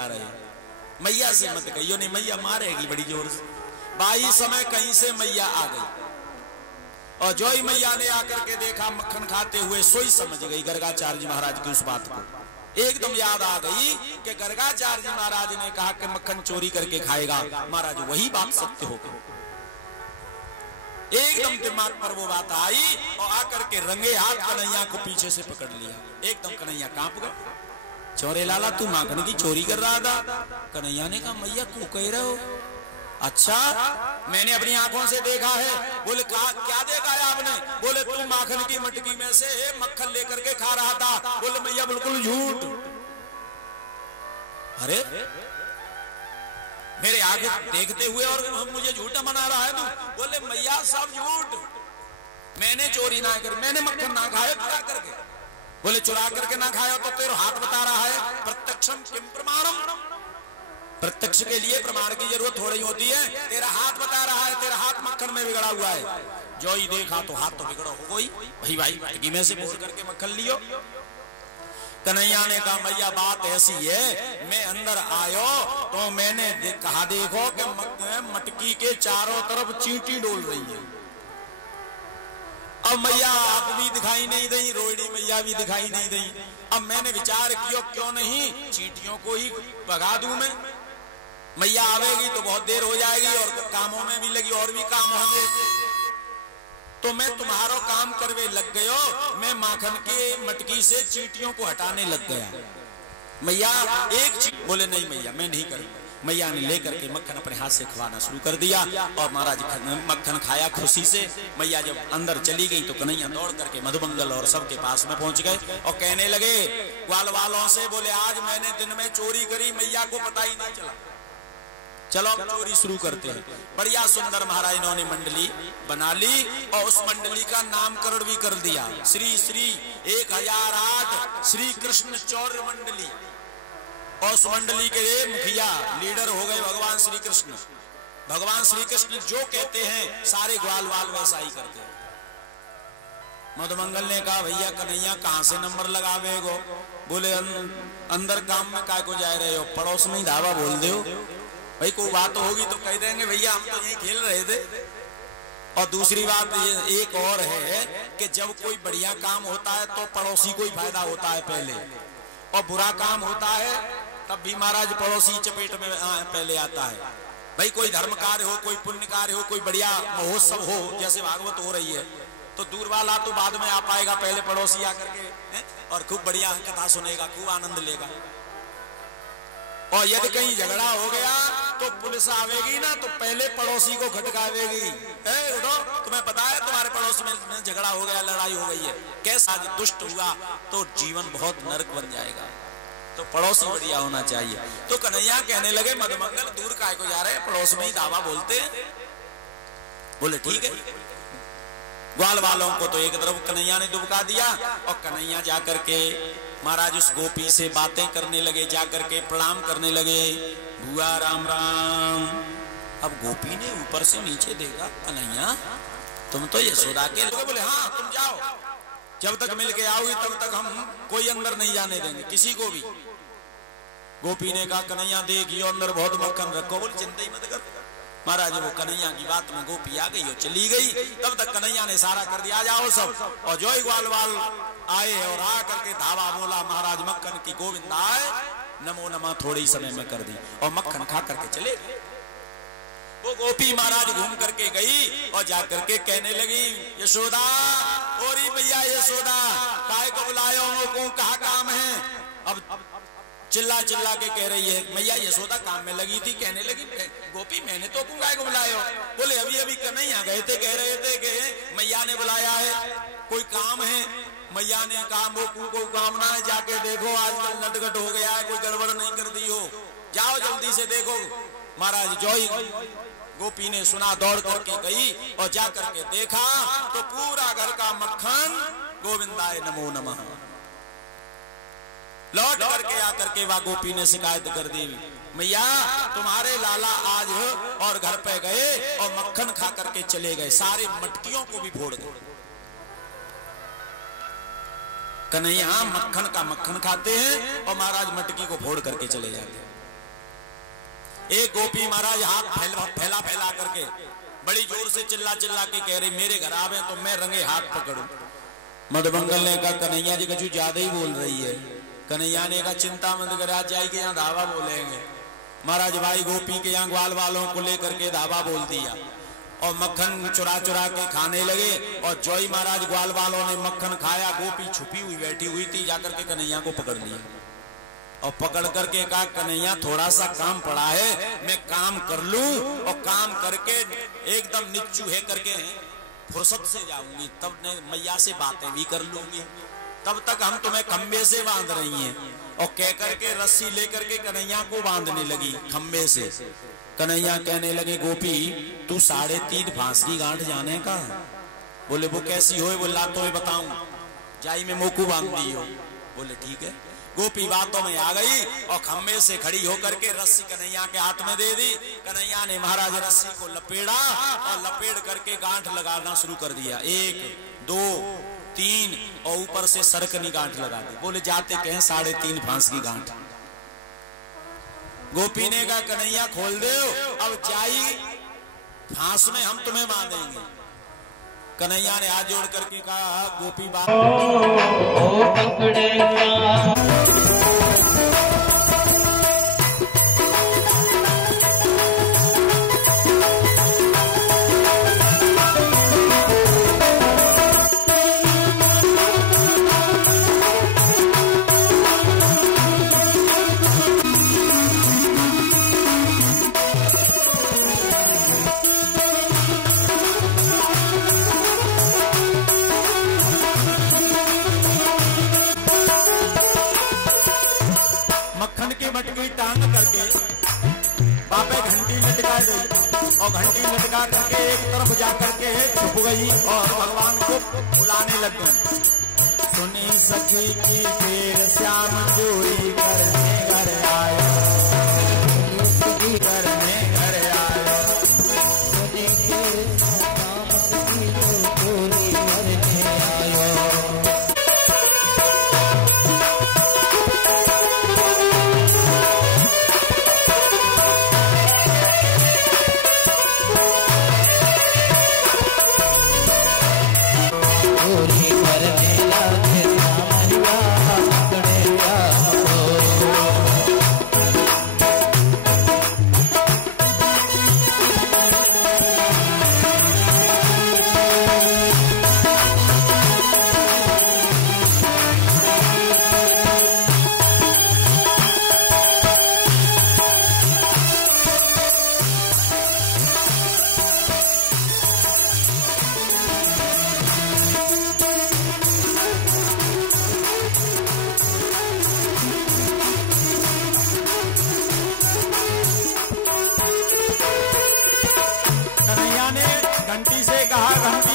आ रहे हैं। मैया से मत कहियो, नहीं मैया मारेगी बड़ी जोर से। बाई समय कहीं से मैया आ गई और जो ही मैया ने आकर के देखा मक्खन खाते हुए, सोई समझ गई गर्गाचार्य जी महाराज की उस बात को। एकदम याद आ गई कि गर्गाचार्य जी महाराज ने कहा कि मक्खन चोरी करके खाएगा, महाराज वही बात सत्य हो गई। एकदम दिमाग पर वो बात आई और आकर के रंगे हाथ कन्हैया को पीछे से पकड़ लिया। एकदम कन्हैया कांप गया। चोरे लाला तू माखन की चोरी कर रहा था? कन्हैया ने कहा मैया क्यों कह रहे हो? अच्छा मैंने अपनी आंखों से देखा है। बोले कहा क्या देखा है आपने? बोले तू माखन की मटकी में से मक्खन लेकर के खा रहा था। बोले मैया बिल्कुल झूठ। अरे मेरे आगे देखते हुए और मुझे झूठा बना रहा है तू? बोले मैया सब झूठ, मैंने चोरी ना कर, मैंने मक्खन ना खाया चुरा करके। बोले चुरा करके ना खाया तो तेरा हाथ बता रहा है। प्रत्यक्षम किम प्रमाणम, प्रत्यक्ष के लिए प्रमाण की जरूरत थोड़ी होती है। तेरा हाथ बता रहा है, तेरा हाथ मक्खन में बिगड़ा हुआ है। जो ही देखा तो हाथ तो बिगड़ा हो गई। भाई मटकी में से बोल करके मक्खन लियो। कन्हैया ने कहा मैया बात ऐसी है, मैं अंदर आयो तो मैंने कहा देखो कि मटकी के चारों तरफ चींटी डोल रही है। अब मैया आप भी दिखाई नहीं दी, रोहिणी मैया भी दिखाई नहीं दी। अब मैंने विचार किया क्यों नहीं चींटियों को ही भगा दूं मैं। मैया आवेगी तो बहुत देर हो जाएगी और कामों में भी लगी, और भी काम होंगे। तो मैं तुम्हारा काम करवे लग गयो, मैं माखन के मटकी से चींटियों को हटाने लग गया। मैया एक बोले नहीं मैया मैं नहीं करूंगा। मैया ने लेकर के मक्खन अपने हाथ से खवाना शुरू कर दिया और महाराज मक्खन खाया खुशी से। मैया जब अंदर चली गई तो कन्हैया दौड़ करके मधुमंगल और सबके पास में पहुंच गए और कहने लगे ग्वाल वालों से, बोले आज मैंने दिन में चोरी करी, मैया को पता ही नहीं चला। चलो चोरी शुरू करते हैं। बढ़िया सुंदर महाराज इन्होंने मंडली बना ली और उस मंडली का नामकरण भी कर दिया। श्री श्री 1008 श्री कृष्ण चौर्य मंडली। और उस मंडली के मुखिया लीडर हो गए भगवान श्री कृष्ण। भगवान श्री कृष्ण जो कहते हैं सारे ग्वाल वाल वैसा ही करते हैं। मधुमंगल ने कहा भैया कन्हैया कहाँ से नंबर लगावे गो? बोले अंदर काम में काय को जा रहे हो, पड़ोस में ही धावा बोल दो। भाई कोई बात होगी तो कह देंगे भैया हम तो यही खेल रहे थे। और दूसरी बात ये एक और है कि जब कोई बढ़िया काम होता है तो पड़ोसी को ही फायदा होता है पहले, और बुरा काम होता है तब भी महाराज पड़ोसी चपेट में पहले आता है। भाई कोई धर्म कार्य हो, कोई पुण्य कार्य हो, कोई बढ़िया महोत्सव हो, जैसे भागवत हो रही है, तो दूर वाला तो बाद में आ पाएगा, पहले पड़ोसी आकर के और खूब बढ़िया कथा सुनेगा, खूब आनंद लेगा। और यदि कहीं झगड़ा हो गया तो पुलिस आवेगी ना तो पहले पड़ोसी को खटकावेगी। उठो, तुम्हें पता है तुम्हारे पड़ोस में झगड़ा हो गया, लड़ाई हो गई है, कैसा दुष्ट हुआ तो जीवन बहुत नरक बन जाएगा। तो पड़ोसी बढ़िया होना चाहिए। तो कन्हैया कहने लगे मधुमंगल दूर काय को जा रहे हैं, पड़ोस में ही दावा बोलते हैं। बोले ठीक है। ग्वाल वालों को तो एक तरफ कन्हैया ने दुबका दिया और कन्हैया जाकर के महाराज उस गोपी से बातें करने लगे, जाकर के प्रणाम करने लगे। बुआ राम राम। अब गोपी ने ऊपर से नीचे देखा, कन्हैया तुम तो यशोदा के लोग। बोले हाँ तुम जाओ, जब तक मिल के आओगी तब तक हम कोई अंदर नहीं जाने देंगे किसी को भी। गोपी ने कहा कन्हैया देखियो अंदर बहुत मक्खन रखो। बोले चिंता ही मत कर। महाराज वो कन्हैया की बात में गोपी आ गई और चली गई। तब तक कन्हैया ने इशारा कर दिया जाओ सब। और जो ही ग्वाल वाल आए और आ करके धावा बोला महाराज मक्खन की गोविंद आए, नमो नमः थोड़े ही समय में कर दी और मक्खन खा करके चले। वो गोपी महाराज घूम करके गई और जाकर के कहने लगी यशोदा, ओरी भैया यशोदा काय को बुलायो को, कहा काम है? अब चिल्ला चिल्ला के कह रही है मैया यशोदा काम में लगी थी। कहने लगी गोपी मैंने तो काय को बुलायो? बोले अभी अभी कन्हैया गए थे, कह रहे थे कि मैया ने बुलाया है, कोई काम है। मैया ने कहा वो को कामना है, जाके देखो आजकल नटखट हो गया है, कोई गड़बड़ नहीं कर दी हो, जाओ जल्दी से देखो। महाराज जोई गोपी ने सुना, दौड़ करके गई और जाकर के देखा तो पूरा घर का मक्खन गोविंदाय नमो नमः। लौट करके आकर के वह गोपी ने शिकायत कर दी, मैया तुम्हारे लाला आज और घर पे गए और मक्खन खा करके चले गए, सारे मटकियों को भी फोड़ गए। कन्हैया मक्खन का मक्खन खाते हैं और महाराज मटकी को फोड़ करके चले जाते हैं। एक गोपी महाराज हाथ फैला फैला करके बड़ी जोर से चिल्ला चिल्ला के कह रही मेरे घर आवे तो मैं रंगे हाथ पकड़ू। मधुमंगल ने कहा कन्हैया जी कुछ ज्यादा ही बोल रही है। कन्हैया ने कहा चिंता मत कर, आज जाएगी यहाँ धावा बोलेंगे। महाराज भाई गोपी के यहाँ ग्वाल वालों को लेकर के धावा बोल दिया और मक्खन चुरा चुरा के खाने लगे। और जोई महाराज ग्वाल वालों ने मक्खन खाया, गोपी छुपी हुई बैठी हुई थी, जाकर के कन्हैया को पकड़ लिया और पकड़ करके कहा कन्हैया थोड़ा सा काम पड़ा है, मैं काम कर लूं और काम करके एकदम निच्चू है करके फुर्सत से जाऊंगी, तब मैया से बातें भी कर लूंगी, तब तक हम तुम्हें खंबे से बांध रही हैं। और कह करके रस्सी लेकर के कन्हैया को बांधने लगी खंबे से। कन्हैया कहने लगे गोपी तू 3.5 फांस की गांठ जाने का। बोले वो कैसी हो? बोला तो मैं बताऊं, जाई में मोकू बांध दी हो। बोले ठीक है। गोपी बातों में आ गई और खम्बे से खड़ी होकर के रस्सी कन्हैया के हाथ में दे दी। कन्हैया ने महाराज रस्सी को लपेड़ा और लपेड़ करके गांठ लगाना शुरू कर दिया। 1 2 3 और ऊपर से सरकनी गांठ लगा दी। बोले जाते कहें 3.5 फांस की गांठ। गोपी ने कहा कन्हैया खोल दो, अब जाई फांस में हम तुम्हें बांधेंगे। कन्हैया ने हाथ जोड़ करके कहा गोपी मटकी टांग करके बापे घंटी लटका गई और घंटी लटका करके एक तरफ जाकर के छुप गई और भगवान को बुलाने लग गई। सुनी सखी की फिर श्याम जोड़ी करने घर आया, करने घर आया। सुनी फिर श्याम जोड़ी करने आया।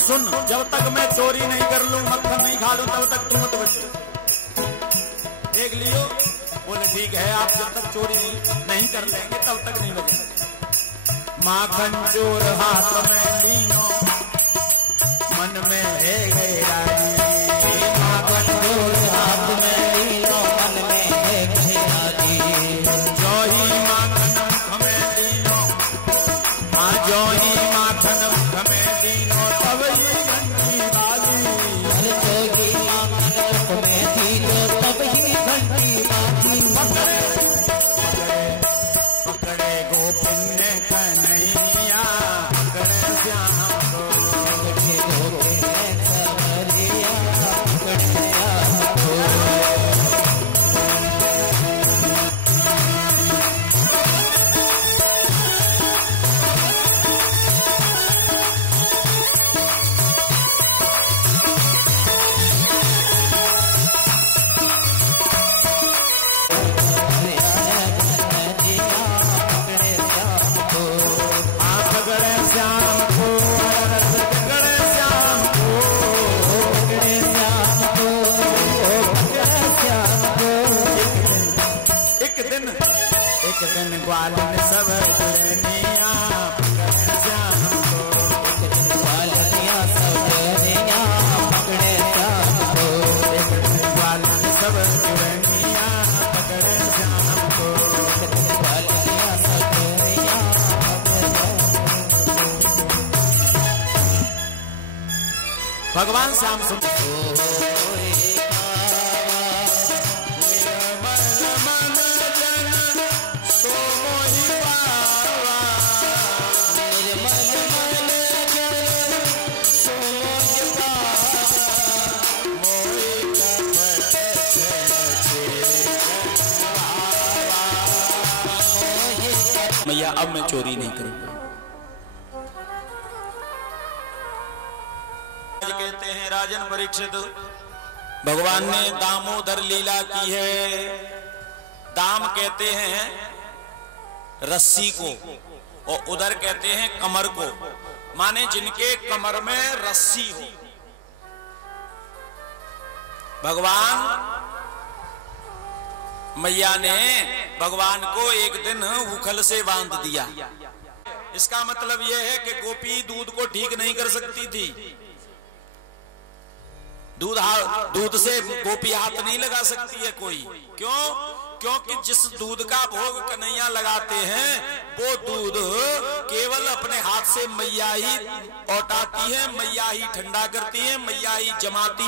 सुन, जब तक मैं चोरी नहीं कर लूं, मक्खन नहीं खा लूं, तब तक तुम मत बचो। देख लियो। बोले ठीक है, आप जब तक चोरी नहीं कर लेंगे तब तक नहीं बचेंगे। माखन चोर हाथ में लीनो, मन में है गहराई। माखन चोर हाथ में लीनो, मन में है गहराई। जो ही माखन हमें लीनो, हाँ जो ही माखन हमें लीनो, तब ही घंटी बाजी। जोगी माखन हमें लीनो, तब ही घंटी बाजी। पकड़े पकड़े गोपिन ने कन्हैया, पकड़े श्याम को। पकड़े गोपिन ने कन्हैया, पकड़े श्याम को। एक दिन ग्वालन सब दुल्हनिया, पकड़े श्याम को। एक दिन ग्वालनिया सब दुल्हनिया, पकड़े श्याम को। एक दिन ग्वालन सब दुल्हनिया, पकड़े श्याम को। एक दिन ग्वालनिया सब भगवान श्याम सुंदर मैया अब मैं चोरी नहीं करूंगा। कहते हैं राजन परीक्षित, भगवान ने दामोदर लीला की है। दाम कहते हैं रस्सी को और उदर कहते हैं कमर को, माने जिनके कमर में रस्सी हो। भगवान मैया ने भगवान को एक दिन उखल से बांध दिया। इसका मतलब यह है कि गोपी दूध को ठीक नहीं कर सकती थी। दूध से गोपी हाथ नहीं लगा सकती है कोई। क्यों? क्योंकि जिस दूध का भोग कन्हैया लगाते हैं वो दूध केवल अपने हाथ से मैया ही औटाती है, मैया ही ठंडा करती है, मैया ही जमाती है।